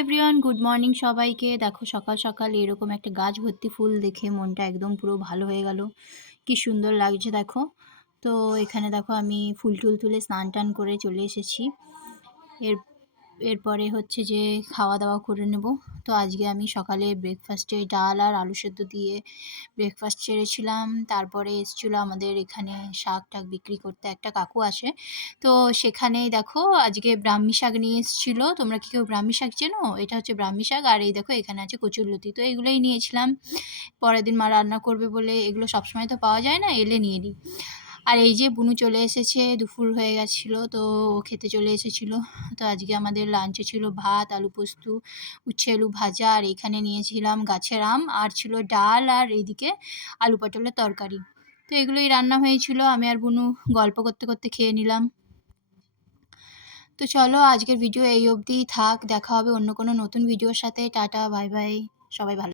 Everyone, good morning সবাইকে। দেখো সকাল সকাল এরকম একটা গাছ ভর্তি ফুল দেখে মনটা একদম পুরো ভালো হয়ে গেল। কি সুন্দর লাগছে দেখো। তো এখানে দেখো আমি ফুল টুল তুলে স্নান টান করে চলে এসেছি। এর এরপরে হচ্ছে যে খাওয়া দাওয়া করে নেব। তো আজকে আমি সকালে ব্রেকফাস্টে ডাল আর আলু সেদ্ধ দিয়ে ব্রেকফাস্ট সেরেছিলাম। তারপরে এসেছিলো আমাদের এখানে শাক টাক বিক্রি করতে একটা কাকু আসে। তো সেখানেই দেখো আজকে ব্রাহ্মী শাক নিয়ে এসেছিলো। তোমরা কি কেউ ব্রাহ্মী শাক চেনো? এটা হচ্ছে ব্রাহ্মী শাক, আর এই দেখো এখানে আছে কচুরলতি। তো এগুলোই নিয়েছিলাম। পরের দিন মা রান্না করবে বলে এগুলো সবসময় তো পাওয়া যায় না, এলে নিয়ে নিই। আর এই যে বুনু চলে এসেছে, দুপুর হয়ে গেছিলো তো ও খেতে চলে এসেছিলো। তো আজকে আমাদের লাঞ্চে ছিল ভাত, আলু পোস্ত, উচ্ছে আলু ভাজা, আর এখানে নিয়েছিলাম গাছের আম, আর ছিল ডাল, আর এইদিকে আলু পটলের তরকারি। তো এগুলোই রান্না হয়েছিল। আমি আর বুনু গল্প করতে করতে খেয়ে নিলাম। তো চলো আজকের ভিডিও এই অবধিই থাক। দেখা হবে অন্য কোনো নতুন ভিডিওর সাথে। Tata, bye bye. সবাই ভালো